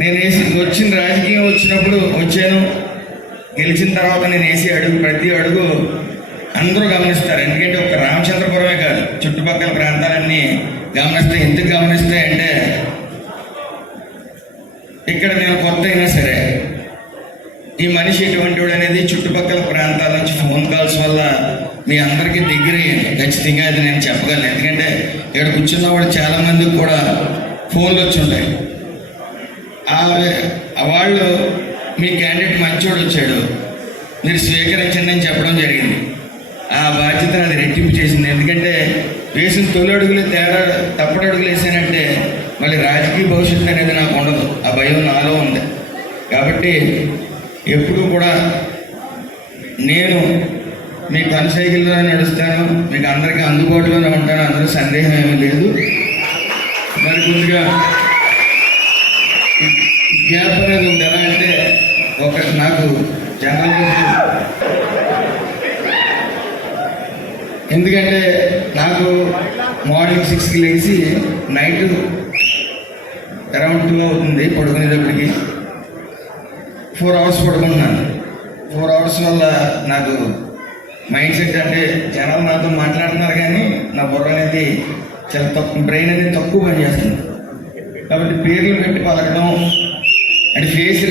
నేను వేసి వచ్చిన రాజకీయం వచ్చినప్పుడు వచ్చాను. గెలిచిన తర్వాత నేను వేసే అడుగు ప్రతి అడుగు అందరూ గమనిస్తారు. ఎందుకంటే ఒక రామచంద్రపురమే కాదు చుట్టుపక్కల ప్రాంతాలన్నీ గమనిస్తే ఎందుకు గమనిస్తాయంటే ఇక్కడ నేను కొత్త అయినా సరే ఈ మనిషి ఎటువంటి వాడు అనేది చుట్టుపక్కల ప్రాంతాల నుంచి ఫోన్ కాల్స్ వల్ల మీ అందరికీ దగ్గర ఖచ్చితంగా అది నేను చెప్పగలను. ఎందుకంటే ఇక్కడ కూర్చున్న వాళ్ళు చాలా మందికి కూడా ఫోన్లు వచ్చి ఉంటాయి. వాళ్ళు మీ క్యాండిడేట్ మంచోడు వచ్చాడు. మీరు స్వీకరించండి అని చెప్పడం జరిగింది. ఆ బాధ్యత అది రెట్టింపు చేసింది. ఎందుకంటే వేసిన తొలి అడుగులు తేడా తప్పుడు అడుగులు వేసానంటే మళ్ళీ రాజకీయ భవిష్యత్తు అనేది నాకు ఉండదు. ఆ భయం నాలో ఉంది. కాబట్టి ఎప్పుడు కూడా నేను మీ కన్సైకిల్లో నడుస్తాను. మీకు అందరికీ అందుబాటులోనే ఉంటాను. అందులో సందేహం ఏమీ లేదు. మరి కొద్దిగా గ్యాప్ అనేది ఉంది ఎలా అంటే ఒక నాకు జనాలు ఎందుకంటే నాకు మార్నింగ్ సిక్స్కి లేచి నైట్ అరౌండ్ టూ అవుతుంది పడుకునేటప్పటికి. ఫోర్ అవర్స్ పడుకుంటున్నాను. ఫోర్ అవర్స్ వల్ల నాకు మైండ్ సెట్ అంటే జనాలు నాతో మాట్లాడుతున్నారు కానీ నా బుర్ర అనేది చాలా తక్కువ బ్రెయిన్ అనేది తక్కువ పనిచేస్తుంది. కాబట్టి పేర్లు పెట్టి పలకడం అంటే ఫేస్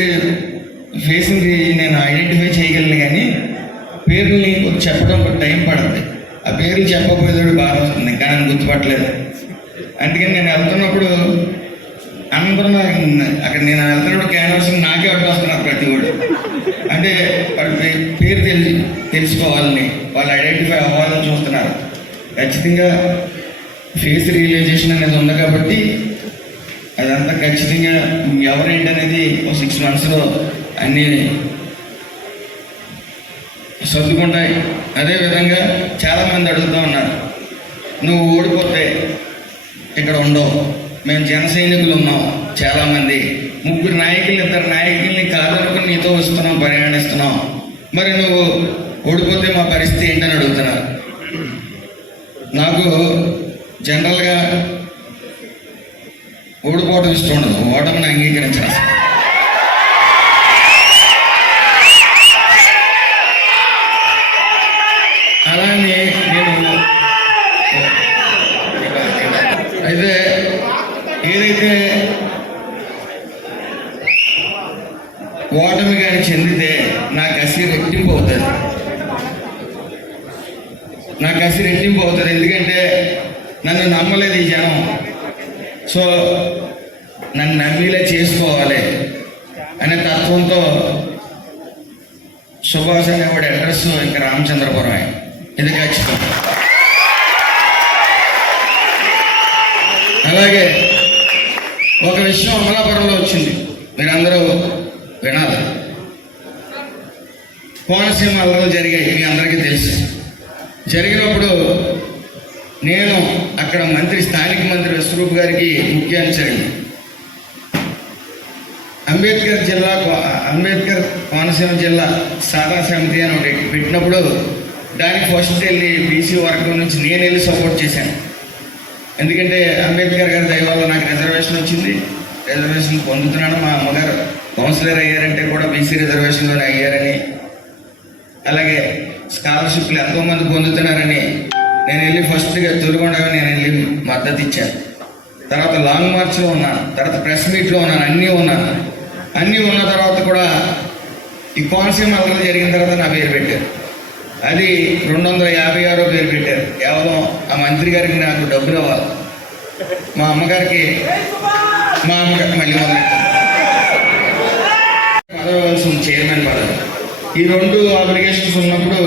ఫేస్ని నేను ఐడెంటిఫై చేయగలను కానీ పేర్లని చెప్పడం టైం పడుతుంది ఆ పేర్లు చెప్పకపోయేది బాగా వస్తుంది కానీ గుర్తుపట్టలేదు. అందుకని నేను వెళ్తున్నప్పుడు అందరూ నాకు అక్కడ నేను వెళ్తున్నప్పుడు క్యాన్వాస్ నాకే అడ్డు వస్తున్నారు ప్రతి వాడు అంటే వాడి పేరు తెలిసి తెలుసుకోవాలని వాళ్ళు ఐడెంటిఫై అవ్వాలని చూస్తున్నారు. ఖచ్చితంగా ఫేస్ రియలైజేషన్ అనేది ఉంది కాబట్టి అదంతా ఖచ్చితంగా ఎవరేంటి అనేది ఒక సిక్స్ మంత్స్లో అన్నీ సర్దుకుంటాయి. అదేవిధంగా చాలామంది అడుగుతూ ఉన్నారు నువ్వు ఓడిపోతే ఇక్కడ ఉండవు. మేము జన సైనికులు ఉన్నాం చాలామంది. ముగ్గురు నాయకులు ఇద్దరు నాయకుల్ని కాదనుకుని నీతో వస్తున్నాం ప్రయాణిస్తున్నాం. మరి నువ్వు ఓడిపోతే మా పరిస్థితి ఏంటని అడుగుతున్నారు. నాకు జనరల్గా ఓడిపోవడం ఇష్టం ఉండదు. ఓటమిని అంగీకరించాలి అలానే నేను అయితే ఏదైతే ఓటమి కానీ చెందితే నా కసి రెట్టింపు అవుతుంది. నా కసి రెట్టింపు అవుతుంది. ఎందుకంటే నన్ను నమ్మలేదు ఈ జనం సో నన్ను నమ్మేలా చేసుకోవాలి అనే తత్వంతో సుభాష్ అనేవాడి అడ్రస్ ఇంకా రామచంద్రపురమే ఇది ఖచ్చితం అలాగే ఒక విషయం అమలాపురంలో వచ్చింది మీరందరూ వినాలి కోనసీమ అల్లలు జరిగాయి మీ అందరికీ తెలుసు. జరిగినప్పుడు నేను అక్కడ మంత్రి స్థానిక మంత్రి విశ్వరూప్ గారికి ముఖ్యాంశాన్ని అంబేద్కర్ జిల్లా అంబేద్కర్ కోనసీమ జిల్లా సాదా సమితి అని ఒకటి పెట్టినప్పుడు దానికి ఫస్ట్ వెళ్ళి బీసీ వర్గం నుంచి నేను వెళ్ళి సపోర్ట్ చేశాను. ఎందుకంటే అంబేద్కర్ గారి దయ వల్ల నాకు రిజర్వేషన్ వచ్చింది. రిజర్వేషన్ పొందుతున్నాను మా అమ్మగారు. కౌన్సిలర్ అయ్యారంటే కూడా బీసీ రిజర్వేషన్లోనే అయ్యారని అలాగే స్కాలర్షిప్లు ఎంతోమంది పొందుతున్నారని నేను వెళ్ళి ఫస్ట్గా తొలిగొండగా నేను వెళ్ళి మద్దతు ఇచ్చాను. తర్వాత లాంగ్ మార్చ్లో ఉన్నాను తర్వాత ప్రెస్ మీట్లో ఉన్నాను అన్నీ ఉన్నాను. అన్నీ ఉన్న తర్వాత కూడా ఈ కోనసీమ అల్లలు జరిగిన తర్వాత నా పేరు పెట్టారు. అది రెండు వందల యాభై ఆరో పేరు పెట్టారు. కేవలం ఆ మంత్రి గారికి నాకు డబ్బులు అవ్వాలి మా అమ్మగారికి మా అమ్మగారికి మళ్ళీ మొదలెట్టాను పదవి చైర్మన్ పదవి. ఈ రెండు అప్లికేషన్స్ ఉన్నప్పుడు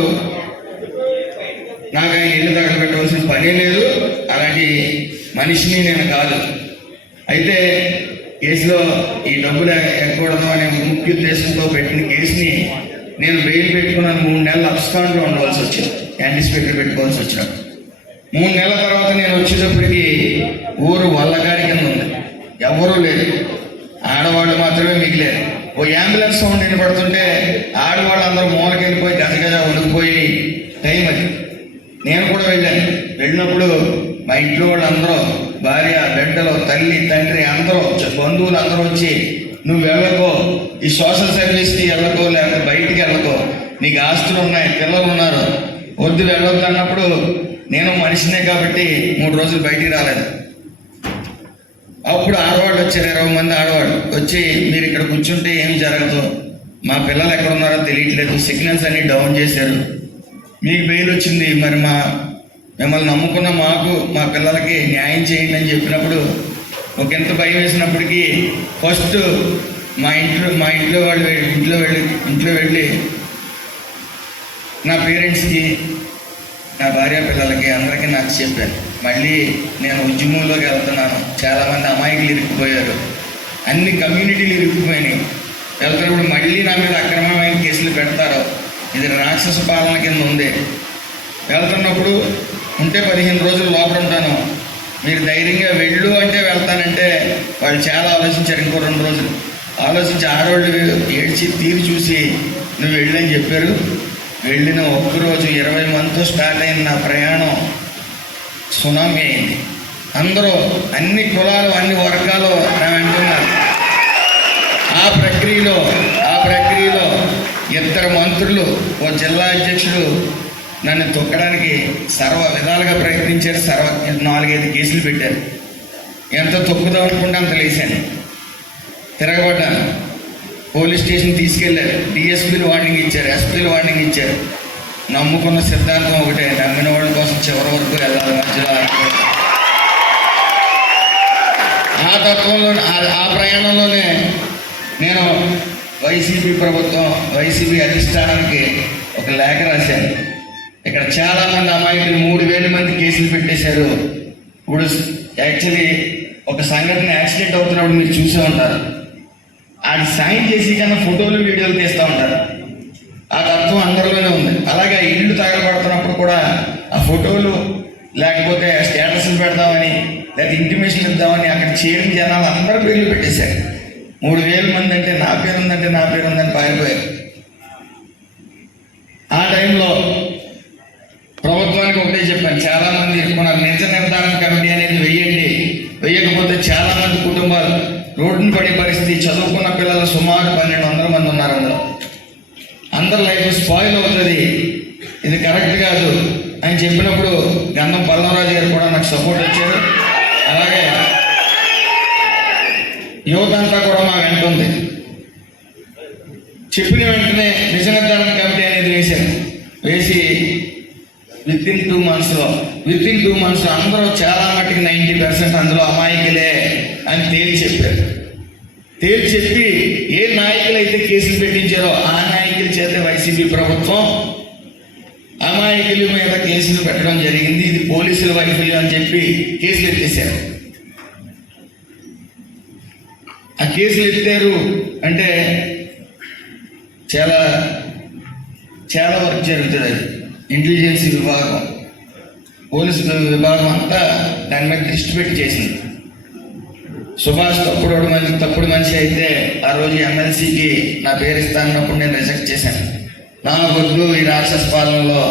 నాకు ఆయన ఇల్లు తగలబెట్టవలసిన పని లేదు. అలాంటి మనిషిని నేను కాదు. అయితే కేసులో ఈ డబ్బులు ఎక్కకూడదు అనే ముఖ్య ఉద్దేశంతో పెట్టిన కేసుని నేను బెయిల్ పెట్టుకున్నాను. మూడు నెలలు అబ్స్కాండ్లో ఉండవలసి వచ్చింది. యాంటిసిపేటర్ పెట్టుకోవాల్సి వచ్చినప్పుడు మూడు నెలల తర్వాత నేను వచ్చేటప్పటికి ఊరు వల్లగాడి కింద ఉంది. ఎవరూ లేరు. ఆడవాళ్ళు మాత్రమే మిగిలేరు. ఓ అంబులెన్స్ సౌండ్ వినపడుతుంటే ఆడవాళ్ళు అందరూ మూలకి వెళ్ళిపోయి గజ టైం అది నేను కూడా వెళ్ళాను. వెళ్ళినప్పుడు మా ఇంట్లో వాళ్ళందరూ భార్య బిడ్డలు తల్లి తండ్రి అందరూ బంధువులు అందరూ వచ్చి నువ్వు వెళ్ళకో ఈ సోషల్ సర్వీస్కి వెళ్ళకో లేకపోతే బయటికి వెళ్ళకో నీకు ఆస్తులు ఉన్నాయి పిల్లలు ఉన్నారు వద్దు వెళ్ళొద్దు అన్నప్పుడు నేను మనిషినే కాబట్టి మూడు రోజులు బయటికి రాలేదు. అప్పుడు ఆడవాళ్ళు వచ్చారు ఇరవై మంది ఆడవాళ్ళు వచ్చి మీరు ఇక్కడ కూర్చుంటే ఏం జరగదు? మా పిల్లలు ఎక్కడ ఉన్నారో తెలియట్లేదు. సిగ్నల్స్ అన్ని డౌన్ చేశారు. మీకు బెయిల్ వచ్చింది. మరి మా మిమ్మల్ని నమ్ముకున్న మాకు మా పిల్లలకి న్యాయం చేయండి అని చెప్పినప్పుడు ఒక ఎంత భయం వేసినప్పటికీ ఫస్ట్ మా ఇంట్లో మా ఇంట్లో వాళ్ళు ఇంట్లో వెళ్ళి ఇంట్లో వెళ్ళి నా పేరెంట్స్కి నా భార్య పిల్లలకి అందరికీ నాకు చెప్పాను మళ్ళీ నేను ఉద్యమంలోకి వెళ్తున్నాను. చాలామంది అమాయకులు ఇరుక్కుపోయారు. అన్ని కమ్యూనిటీలు ఇరుక్కుపోయినాయి. వెళ్తున్నప్పుడు మళ్ళీ నా మీద అక్రమమైన కేసులు పెడతారు. ఇది రాక్షస పాలన కింద ఉంది. వెళ్తున్నప్పుడు ఉంటే పదిహేను రోజులు లోపల ఉంటాను. మీరు ధైర్యంగా వెళ్ళు అంటే వెళ్తానంటే వాళ్ళు చాలా ఆలోచించారు ఇంకో రెండు రోజులు. ఆలోచించి ఆడవాళ్ళు ఏడ్చి తీరు చూసి నువ్వు వెళ్ళని చెప్పారు. వెళ్ళిన ఒక్కరోజు ఇరవై మందితో స్టార్ట్ అయిన నా ప్రయాణం. సునామీ అయింది. అందరూ అన్ని కులాలు అన్ని వర్గాలు అంటున్నారు ఆ ప్రక్రియలో ఆ ప్రక్రియలో ఇద్దరు మంత్రులు ఓ జిల్లా అధ్యక్షుడు నన్ను తొక్కడానికి సర్వ విధాలుగా ప్రయత్నించారు. సర్వ నాలుగైదు కేసులు పెట్టారు. ఎంత తొక్కుదాం అనుకుంటే అంత లేచాను. తిరగబడ్డాను. పోలీస్ స్టేషన్ తీసుకెళ్ళారు. డిఎస్పీలు వార్నింగ్ ఇచ్చారు. ఎస్పీలు వార్నింగ్ ఇచ్చారు. నమ్ముకున్న సిద్ధాంతం ఒకటే నమ్మిన వాళ్ళ కోసం చివరి వరకు వెళ్ళాలి మధ్యలో ఆ తత్వంలో ఆ- ప్రయాణంలోనే నేను వైసీపీ ప్రభుత్వం వైసీపీ అధిష్టానానికి ఒక లేఖ రాశాను. ఇక్కడ చాలామంది అమాయకులు మూడు వేల మంది కేసులు పెట్టేశారు. ఇప్పుడు యాక్చువల్లీ ఒక సంఘటన యాక్సిడెంట్ అవుతున్నప్పుడు మీరు చూసే ఉంటారు. అది సాయం చేసి కన్నా ఫోటోలు వీడియోలు తీస్తూ ఉంటారు. ఆ తత్వం అందరిలోనే ఉంది. అలాగే ఆ ఇల్లు తగలబడుతున్నప్పుడు కూడా ఆ ఫోటోలు లేకపోతే స్టేటస్లు పెడదామని లేదా ఇంటిమేషన్ ఇద్దామని అక్కడ చేరిన జనాలు అందరి పేర్లు పెట్టేశారు. మూడు వేల మంది అంటే నా పేరు ఉందంటే నా పేరు ఉందని పారిపోయారు. ఆ టైంలో ప్రభుత్వానికి ఒకటే చెప్పాను చాలామంది మన నిజ నిర్ధారణ కమిటీ అనేది వెయ్యండి వెయ్యకపోతే చాలామంది కుటుంబాలు రోడ్డును పడే పరిస్థితి చదువుకున్న పిల్లలు సుమారు పన్నెండు వందల మంది ఉన్నారు అందులో అందరి లైఫ్ స్పాయిల్ అవుతుంది ఇది కరెక్ట్ కాదు అని చెప్పినప్పుడు గంధం పల్లవరాజు గారు కూడా నాకు సపోర్ట్ ఇచ్చారు. అలాగే యువత అంతా కూడా మా వెంట ఉంది. చెప్పిన వెంటనే నిజనిర్ధారణ కమిటీ అనేది వేశాను వేసి విత్ ఇన్ టూ మంత్స్లో విత్ ఇన్ టూ మంత్స్ అందరూ చాలా మట్టుకు నైంటీ పర్సెంట్ అందులో అమాయకులే అని తేల్చి చెప్పారు. తేల్చి చెప్పి ఏ నాయకులు అయితే కేసులు పెట్టించారో ఆ నాయకుల చేత వైసీపీ ప్రభుత్వం అమాయకుల మీద కేసులు పెట్టడం జరిగింది. ఇది పోలీసుల వైఫల్యం అని చెప్పి కేసులు ఎత్తేసారు ఆ కేసులు ఎత్తారు అంటే చాలా చాలా వర్క్ జరుగుతుంది అది. ఇంటెలిజెన్స్ విభాగం పోలీసు విభాగం అంతా దాని మీద దృష్టి పెట్టి చేసింది. సుభాష్ తప్పుడు మనిషి తప్పుడు మనిషి అయితే ఆ రోజు ఎమ్మెల్సీకి నా పేరు ఇస్తానన్నప్పుడు నేను రిజెక్ట్ చేశాను. నా వద్దు ఈ రాక్షస పాలనలో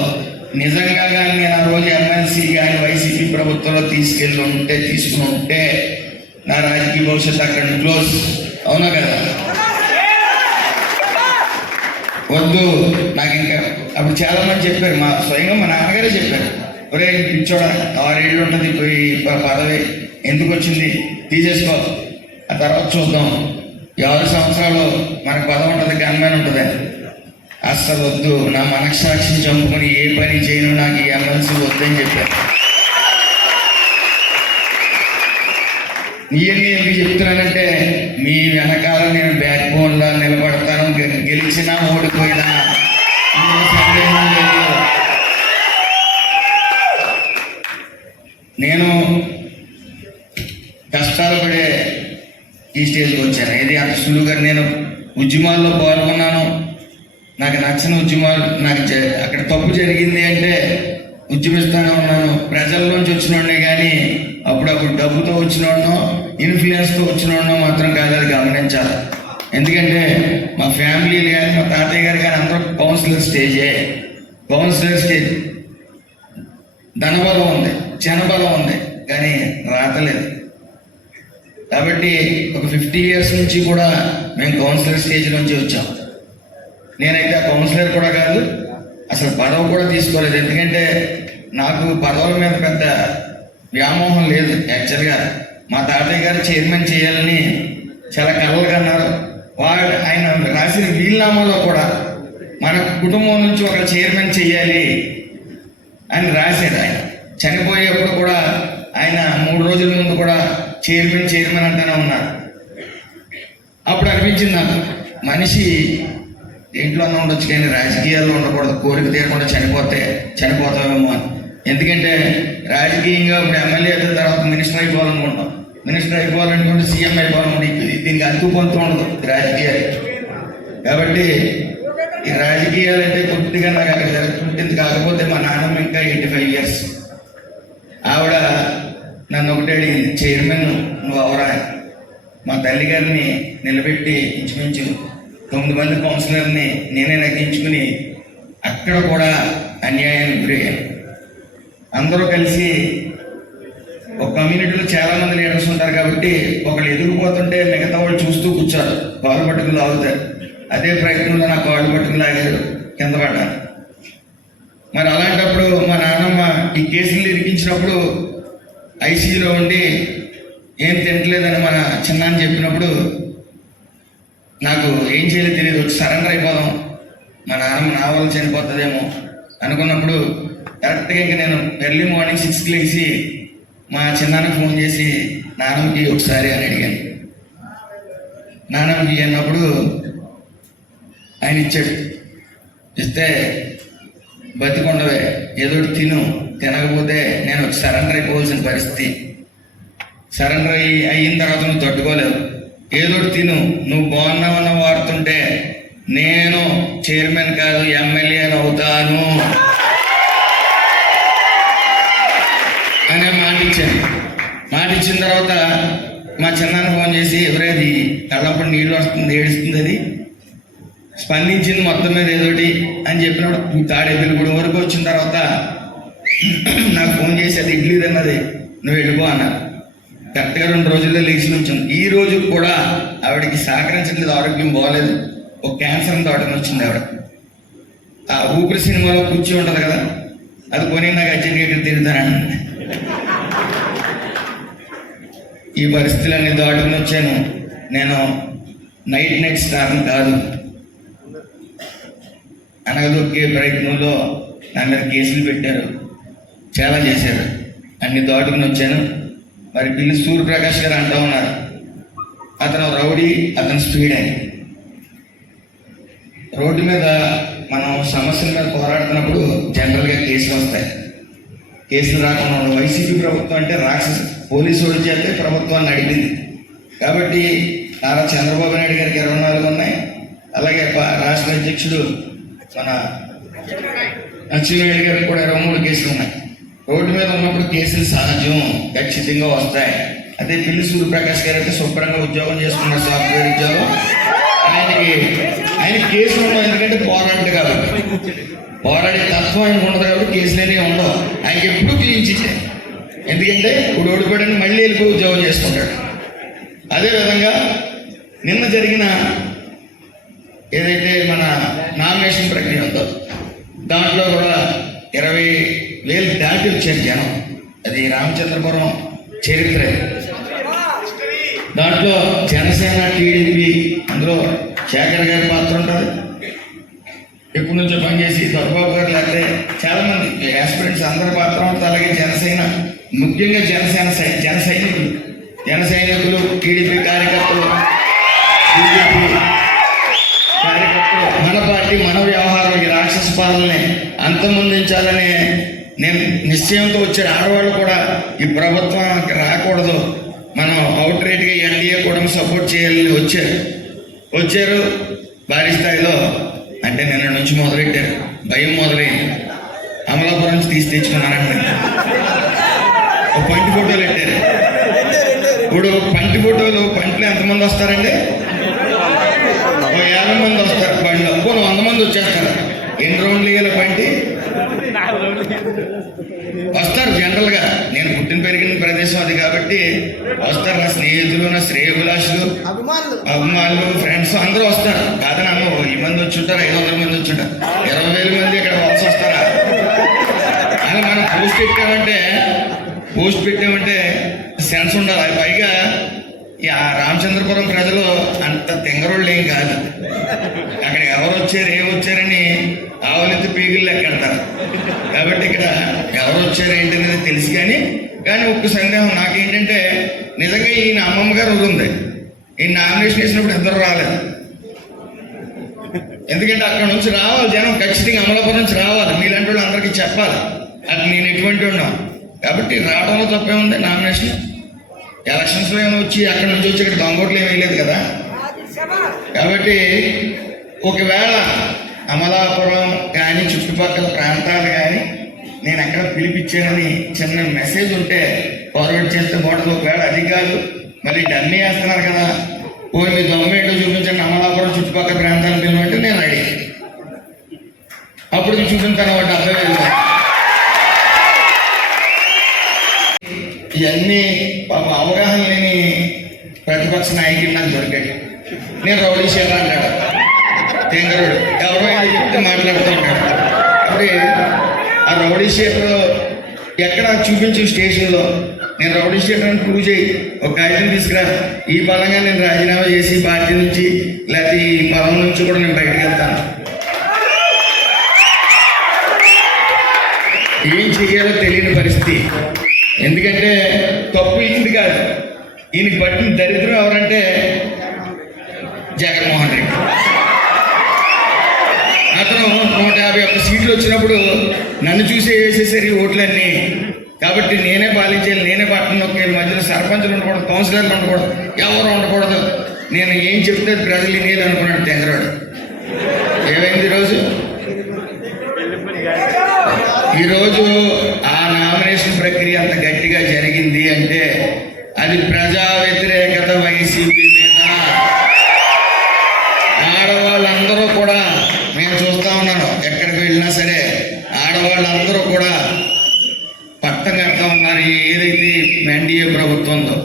నిజంగా కానీ నేను ఆ రోజు ఎమ్మెల్సీ కానీ వైసీపీ ప్రభుత్వంలో తీసుకెళ్ళి ఉంటే తీసుకుని ఉంటే నా రాజకీయ భవిష్యత్తు అక్కడ క్లోజ్. అవునా కదా? వద్దు నాకు ఇంకా అప్పుడు చాలా మంది చెప్పారు మా స్వయంగా మా నాన్నగారే చెప్పారు. ఒరే పిచ్చోడా ఆరేళ్ళు ఉంటుంది పోయి పదవి. ఎందుకు వచ్చింది? తీసేసుకో. ఆ తర్వాత చూద్దాం. ఈ ఆరు సంవత్సరాలు మనకు పదవి ఉంటుంది గన్మెన్ ఉంటుంది. అస్సలు వద్దు నా మనస్సాక్షిని చంపుకొని ఏ పని చేయను నాకు ఈ ఎమ్మెల్సీ వద్దని చెప్పారు. ఇవన్నీ ఎందుకు చెప్తున్నానంటే మీ వెనకాల నేను బ్యాక్ బోన్లా నిలబడతాను. గె- గెలిచినా ఓడిపోయినా సందేహం లేదు. నేను కష్టాలు పడే ఈ స్టేజ్కి వచ్చాను. ఇది అంత సులువుగా నేను ఉద్యమాల్లో పాల్గొన్నాను. నాకు నచ్చిన ఉద్యమాలు నాకు అక్కడ తప్పు జరిగింది అంటే ఉద్యమిస్తానే ఉన్నాను. ప్రజల్లోంచి వచ్చినోడే కానీ అప్పుడప్పుడు డబ్బుతో వచ్చినోడనో ఇన్ఫ్లుయెన్స్తో వచ్చినోడనో మాత్రం కాదు అది గమనించాలి. ఎందుకంటే మా ఫ్యామిలీ కానీ మా తాతయ్య గారు కానీ అందరూ కౌన్సిలర్ స్టేజే. Councillor stage. ధనబలం ఉంది జనబలం ఉంది కానీ రాతలేదు. కాబట్టి ఒక ఫిఫ్టీ ఇయర్స్ నుంచి కూడా మేము కౌన్సిలర్ స్టేజ్ నుంచి వచ్చాం. నేనైతే కౌన్సిలర్ కూడా కాదు అసలు పదవి కూడా తీసుకోలేదు. ఎందుకంటే నాకు పదవుల మీద పెద్ద వ్యామోహం లేదు యాక్చువల్గా మా తాతయ్య గారు చైర్మన్ చేయాలని చాలా కలలు కన్నారు వాడు ఆయన రాసిన వీలునామాలో కూడా మన కుటుంబం నుంచి ఒక చైర్మన్ చేయాలి అని రాశాడు ఆయన. చనిపోయేప్పుడు కూడా ఆయన మూడు రోజుల ముందు కూడా చైర్మన్ చైర్మన్ అంటానే ఉన్నారు అప్పుడు అనిపించింది నాకు మనిషి ఇంట్లోనే ఉండొచ్చు కానీ రాజకీయాల్లో ఉండకూడదు. కోరిక తీరకుండా చనిపోతే చనిపోతామేమో అని. ఎందుకంటే రాజకీయంగా ఇప్పుడు ఎమ్మెల్యే అయిన తర్వాత మినిస్టర్ అయిపోవాలనుకుంటాం. మినిస్టర్ అయిపోవాలనుకుంటే సీఎం అయిపోవాలనుకుంటే ఇది- దీనికి అంతు పొందుతూ ఉండదు రాజకీయాలు. కాబట్టి ఈ రాజకీయాలు అంటే పూర్తిగా నాకు అక్కడ జరుగుతుంటుంది. కాకపోతే మా నాన్నమ్మ ఇంకా ఎయిటీ ఫైవ్ ఇయర్స్. ఆవిడ నన్ను ఒకటే అడిగింది చైర్మన్ నువ్వు అవరా? మా తల్లిగారిని నిలబెట్టి ఇంచుమించు తొమ్మిది మంది కౌన్సిలర్ని నేనే నగ్గించుకుని అక్కడ కూడా అన్యాయానికి గురయ్యాను. అందరూ కలిసి ఒక కమ్యూనిటీలో చాలా మంది లీడర్స్ ఉంటారు కాబట్టి ఒకళ్ళు ఎదుగుపోతుంటే మిగతా వాళ్ళు చూస్తూ కూర్చోరు. కాలు పట్టుకుని లాగుతారు. అదే ప్రయత్నంలో నా కాళ్ళు పట్టుకుని లాగారు కింద పడ్డాను మరి అలాంటప్పుడు మా నాన్నమ్మ ఈ కేసులు ఇరికించినప్పుడు ఐసీయూలో ఉండి ఏం తింటలేదని మన చిన్నాన్ని చెప్పినప్పుడు నాకు ఏం చేయలేదు తెలియదు. వచ్చి సరెండర్ అయిపోదాం. మా నాన్నమ్మ నా వల్ల చనిపోతుందేమో అనుకున్నప్పుడు కరెక్ట్గా ఇంకా నేను ఎర్లీ మార్నింగ్ సిక్స్కి లేచి మా చిన్నాన్నకి ఫోన్ చేసి నాన్నమ్మకి ఒకసారి అని అడిగాను. నాన్నమ్మకి అన్నప్పుడు ఆయన ఇచ్చాడు. ఇస్తే బతికొండవే. ఏదో తిను. తినకపోతే నేను సరెండర్ అయిపోవాల్సిన పరిస్థితి. సరెండర్ అయ్యి అయిన తర్వాత నువ్వు తట్టుకోలేవు. ఏదో తిను. నువ్వు బాగున్నావన్న వాడుతుంటే నేను చైర్మన్ కాదు ఎమ్మెల్యే అవుతాను. అనే మాట ఇచ్చాను. మాట ఇచ్చిన తర్వాత మా చిన్నాన్న ఫోన్ చేసి ఎవరేది కళ్ళప్పుడు నీళ్ళు వస్తుంది ఏడుస్తుంది అది? స్పందించింది మొత్తం మీద ఏదోటి అని చెప్పినప్పుడు తాడేపల్లిగూడెం వరకు వచ్చిన తర్వాత నాకు ఫోన్ చేసి అది ఇడ్లీ తిన్నది నువ్వు వెళ్ళిపో అన్నారు. కరెక్ట్గా రెండు రోజుల్లో లేచి నుంచాం ఈ రోజు కూడా ఆవిడకి సహకరించట్లేదు ఆరోగ్యం బాగోలేదు ఒక క్యాన్సర్ తోటని వచ్చింది ఆవిడ. ఆ ఊపిరి సినిమాలో కూర్చి ఉంటుంది కదా అది కొని నాకు అర్జెంట్ తిరుగుతానండి ఈ పరిస్థితులన్నీ దాటుకుని వచ్చాను. నేను నైట్ నైట్ స్టార్ని కాదు. అనగదొక్కే ప్రయత్నంలో నా మీద కేసులు పెట్టారు. చాలా చేశారు. అన్ని దాటుకుని వచ్చాను. మరి పిల్లి సూర్యప్రకాష్ గారు అంటూ ఉన్నారు. అతను రౌడీ అతను స్పీడ్ అని రోడ్డు మీద మనం సమస్యల మీద పోరాడుతున్నప్పుడు జనరల్గా కేసులు వస్తాయి. కేసులు రాకుండా వైసీపీ ప్రభుత్వం అంటే రాక్షస. పోలీసు వాళ్ళు చేస్తే ప్రభుత్వాన్ని నడిపింది. కాబట్టి నారా చంద్రబాబు నాయుడు గారికి ఇరవై నాలుగు ఉన్నాయి. అలాగే రాష్ట్ర అధ్యక్షుడు మన అచ్చెన్నాయుడు గారికి కూడా ఇరవై మూడు కేసులు ఉన్నాయి. రోడ్డు మీద ఉన్నప్పుడు కేసులు సహజం ఖచ్చితంగా వస్తాయి. అదే పిల్లి సూర్యప్రకాష్ గారు అయితే శుభ్రంగా ఉద్యోగం చేసుకున్నారు సాఫ్ట్వేర్ ఉద్యోగం. ఆయనకి ఆయన కేసులు ఉండవు ఎందుకంటే పోరాడు కాబట్టి. పోరాడే తత్వం ఆయనకు ఉండదు కాబట్టి కేసులు అనేవి ఉండవు. ఆయనకి ఎప్పుడూ క్లీన్ చిట్టే. ఎందుకంటే ఇప్పుడు ఓడిపోయాడని మళ్ళీ వెళ్ళిపోయి ఉద్యోగం చేసుకుంటాడు. అదేవిధంగా నిన్న జరిగిన ఏదైతే మన నామినేషన్ ప్రక్రియ ఉందో దాంట్లో కూడా ఇరవై వేలు దాటి వచ్చారు జనం. అది రామచంద్రపురం చరిత్ర. దాంట్లో జనసేన టీడీపీ అందులో శేఖర్ గారి పాత్ర ఉంటుంది. ఎప్పటి నుంచో పనిచేసి దొరబాబు గారు లేకపోతే చాలామంది ఆస్పిరెంట్స్ అందరి పాత్ర ఉంటుంది. అలాగే జనసేన ముఖ్యంగా జనసేన సై జన సైనికులు. జన సైనికులు టీడీపీ కార్యకర్తలు బీజేపీ కార్యకర్తలు మన పార్టీ మన వ్యవహారం ఈ రాక్షస పాలనే అంతమొందించాలనే నేను నిశ్చయంతో వచ్చాడు ఆడవాళ్ళు కూడా ఈ ప్రభుత్వం రాకూడదు. మనం అవుట్ రేట్గా ఎన్డీఏ కూడా సపోర్ట్ చేయాలని వచ్చారు. వచ్చారు. భారీ స్థాయిలో అంటే నిన్న నుంచి మొదలెట్టారు. భయం మొదలైంది. అమలాపురం నుంచి తీసి తెచ్చుకున్నానండి ఒక పంటి ఫోటోలు పెట్టారు. ఇప్పుడు పంటి ఫోటోలు పంటలు ఎంతమంది వస్తారండి? ఓ యాభై మంది వస్తారు. పండ్లు వంద మంది వచ్చేస్తారు. ఎన్ని రౌండ్లు వేయాలి పంటి వస్తారు జనరల్గా నేను పుట్టిన పెరిగిన ప్రదేశం అది కాబట్టి వస్తారు నా స్నేహితులు నా శ్రేయభిలాషులు అభిమానులు. అభిమానులు ఫ్రెండ్స్ అందరూ వస్తారు. కాదని అమ్మ ఈ మంది వచ్చి ఉంటారు ఐదు వందల మంది వచ్చి ఉంటారు ఇరవై వేల మంది ఇక్కడ వలస వస్తారా? అని మనం పోస్ట్ పెట్టామంటే పోస్ట్ పెట్టామంటే సెన్స్ ఉండాలి అది పైగా ఆ రామచంద్రపురం ప్రజలు అంత తెంగరోళ్ళు ఏం కాదు. అక్కడ ఎవరు వచ్చారు ఏం వచ్చారని ఆవులెత్తి పీగులు లెక్కెడతారు. కాబట్టి ఇక్కడ ఎవరు వచ్చారు ఏంటనేది తెలుసు కానీ కానీ ఒక్క సందేహం నాకేంటంటే నిజంగా ఈయన అమ్మమ్మ గారు ఉంది. ఈయన నామినేషన్ వేసినప్పుడు ఇద్దరు రాలేదు. ఎందుకంటే అక్కడ నుంచి రావాలి జనం ఖచ్చితంగా అమలాపురం నుంచి రావాలి. మీలాంటి వాళ్ళు అందరికీ చెప్పాలి. అది నేను ఎటువంటి ఉన్నాం కాబట్టి రావడంలో తప్పే ఉంది నామినేషన్. ఎలక్షన్స్లో ఏమో వచ్చి అక్కడ నుంచి వచ్చి ఇక్కడ దొంగోట్లు ఏమీ వేయలేదు కదా. కాబట్టి ఒకవేళ అమలాపురం కానీ చుట్టుపక్కల ప్రాంతాలు కానీ నేను ఎక్కడ పిలిపించానని చిన్న మెసేజ్ ఉంటే ఫార్వర్డ్ చేస్తే బాగుంటుంది. ఒకవేళ అది కాదు మళ్ళీ డన్నీ వేస్తున్నారు కదా. పోయి మీ దొంగ ఏంటో చూపించండి. అమలాపురం చుట్టుపక్కల ప్రాంతాలను పిలవంటే నేను రెడీ. అప్పుడు చూపించాను వాటి అర్థం ఇవన్నీ పాపం అవగాహన లేని ప్రతిపక్ష నాయకుడు నాకు దొరికాడు నేను రౌడీ షేర్ అంటాడు. తెంగరుడు. ఎవరో చెప్తే మాట్లాడుతున్నాడు ఉంటాడు. అప్పుడు ఆ రౌడీ షీటర్ ఎక్కడ చూపించు స్టేషన్లో నేను రౌడీ షీటర్ ప్రూవ్ చేయి. ఒక కాగితం తీసుకురా. ఈ బలంగా నేను రాజీనామా చేసి పార్టీ నుంచి లేకపోతే ఈ బలం నుంచి కూడా నేను బయటకు వెళ్తాను. ఏం చేయాలో తెలియని పరిస్థితి. కాదు ఈయనకి పట్టిన దరిద్రం ఎవరంటే జగన్మోహన్ రెడ్డి. అతను నూట యాభై ఒక్క సీట్లు వచ్చినప్పుడు నన్ను చూసే వేసేసారు ఈ ఓట్లన్నీ. కాబట్టి నేనే పాలించాలి నేనే పట్టణం నొక్కేది మధ్యలో సర్పంచులు ఉండకూడదు కౌన్సిలర్లు ఉండకూడదు ఎవరు ఉండకూడదు. నేను ఏం చెప్తే ప్రజలు నేను అనుకున్నాడు తెంగరాడు. ఏమైంది ఈరోజు ఈరోజు ఆ నామినేషన్ ప్రక్రియ అంత గట్టిగా జరిగింది అంటే అది ప్రజా వ్యతిరేకత వైసీపీ మీద ఆడవాళ్ళందరూ కూడా నేను చూస్తా ఉన్నాను ఎక్కడికి వెళ్ళినా సరే ఆడవాళ్ళందరూ కూడా పట్టం కడతా ఉన్నారు ఈ ఏదైతే ఎన్డీఏ ప్రభుత్వంలో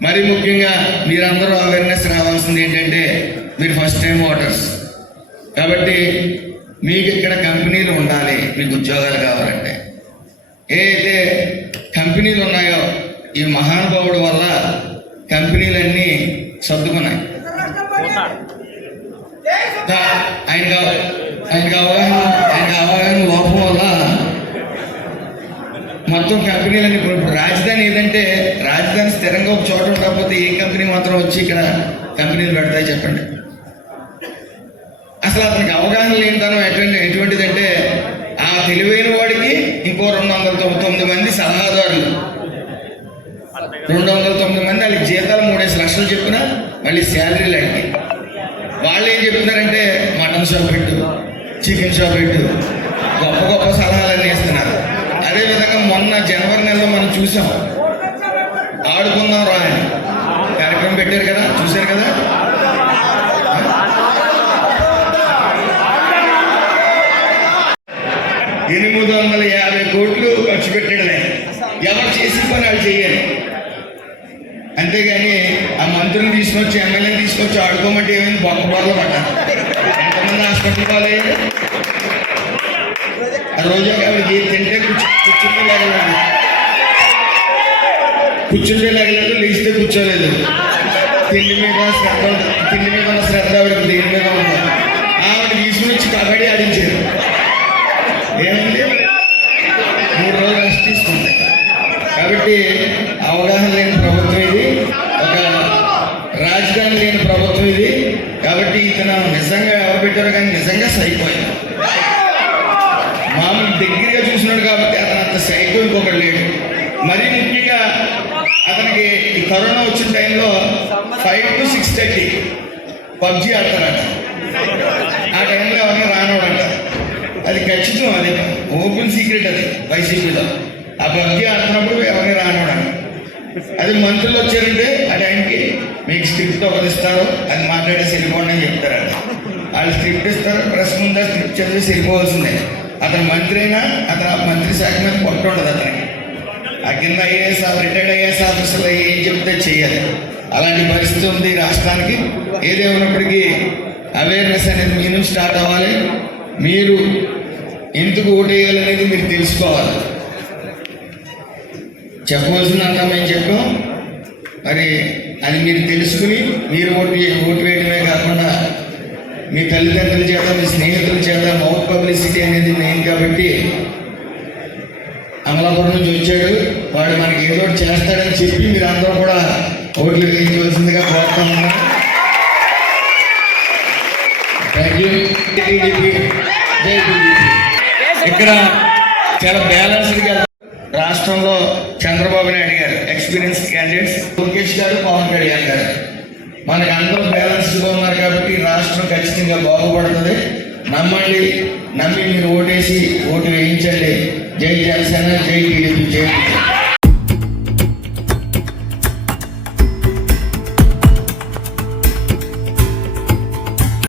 మరి ముఖ్యంగా మీరందరూ అవేర్నెస్ రావాల్సింది ఏంటంటే మీరు ఫస్ట్ టైం ఓటర్స్ కాబట్టి మీకు ఇక్కడ కంపెనీలు ఉండాలి మీకు ఉద్యోగాలు కావాలంటే ఏ అయితే కంపెనీలు ఉన్నాయో ఈ మహానుభావుడు వల్ల కంపెనీలన్నీ సర్దుకున్నాయి ఆయన ఆయన అవగాహన ఆయన అవగాహన లోపం వల్ల మొత్తం కంపెనీలన్నీ ఇప్పుడు రాజధాని ఏదంటే రాజధాని స్థిరంగా ఒక చోట ఉండకపోతే ఏ కంపెనీ మాత్రం వచ్చి ఇక్కడ కంపెనీలు పెడతాయి చెప్పండి అసలు అతనికి అవగాహన లేనితనం ఎటువంటి ఎటువంటిదంటే ఆ తెలివైన వాడికి ఇంకో రెండు వందల తొంభై తొమ్మిది మంది సలహాదారులు రెండు వందల తొమ్మిది మంది వాళ్ళకి జీతాలు మూడేసి లక్షలు చెప్పినా మళ్ళీ శాలరీలు అడిగి వాళ్ళు ఏం చెప్తున్నారంటే మటన్ షాప్ పెట్టు చికెన్ షాప్ పెట్టు. గొప్ప గొప్ప సలహాలన్నీ ఇస్తున్నారు అదేవిధంగా మొన్న జనవరి నెలలో మనం చూసాం ఆడుకుందాం రా అని. కార్యక్రమం పెట్టారు కదా చూశారు కదా? ఎనిమిది వందల యాభై కోట్లు ఖర్చు పెట్టాడు ఎవరు చేసిన పని వాళ్ళు చేయాలి అంతేగాని ఆ మంత్రిని తీసుకొచ్చి ఎమ్మెల్యేని తీసుకొచ్చి ఆడుకోమంటే ఏమైంది? బొక్క బొక్కలు పట్ట ఎంతమంది హాస్పిటల్ పాలయ్యారు ఆ రోజు ఆవిడకి తింటే కూర్చు కూర్చుంటే లేగలేదు. కూర్చుంటే లేగలేదు లేస్తే కూర్చోలేదు. తిండి మీద శ్రద్ధ ఉంటుంది. తిండి మీద ఉన్న శ్రద్ధ ఆవిడకి దేని మీద ఉంది ఆవిడ తీసుకొచ్చి కబడ్డీ స్క్రిప్ట్ ఒకటి ఇస్తారు అది మాట్లాడేసి వెళ్ళిపోండి అని చెప్తారంట వాళ్ళు స్క్రిప్ట్ ఇస్తారు ప్రెస్ ముందు స్క్రిప్ట్ చదివి వెళ్ళిపోవాల్సిందే. అతను మంత్రి అయినా అతను మంత్రి శాఖ మీద పొట్ట ఉండదు అతనికి. ఆ కింద ఐఏఎస్ రిటైర్డ్ ఐఏఎస్ ఆఫీసర్లు ఏం చెప్తే చేయాలి అలాంటి పరిస్థితి ఉంది రాష్ట్రానికి. ఏదేమైనప్పటికీ అవేర్నెస్ అనేది మీ నుంచి స్టార్ట్ అవ్వాలి. మీరు ఎందుకు ఓటేయాలనేది మీరు తెలుసుకోవాలి. చెప్పవలసిందంతా మేము చెప్పాం. మరి అది మీరు తెలుసుకుని మీరు ఓటు ఓటు వేయడమే కాకుండా మీ తల్లిదండ్రుల చేత మీ స్నేహితుల చేత మౌత్ పబ్లిసిటీ అనేది మెయిన్ కాబట్టి అమలాపురం నుంచి వచ్చాడు. వాడు మనకి ఏదో ఒకటి చేస్తాడని చెప్పి మీరు అందరూ కూడా ఓట్లు వేయించవలసిందిగా కోరుతున్నాను థ్యాంక్ యూ ఇక్కడ చాలా బ్యాలెన్స్డ్గా రాష్ట్రంలో చంద్రబాబు నాయుడు గారు ఎక్స్పీరియన్స్ క్యాండిడేట్స్ లోకేష్ గారు పవన్ కళ్యాణ్ గారు. మనకి అందరూ బ్యాలెన్స్డ్గా ఉన్నారు కాబట్టి రాష్ట్రం ఖచ్చితంగా బాగుపడుతుంది. నమ్మండి నమ్మి మీరు ఓటేసి ఓటు వేయించండి. జై జనసేన జై టీడీపీ జై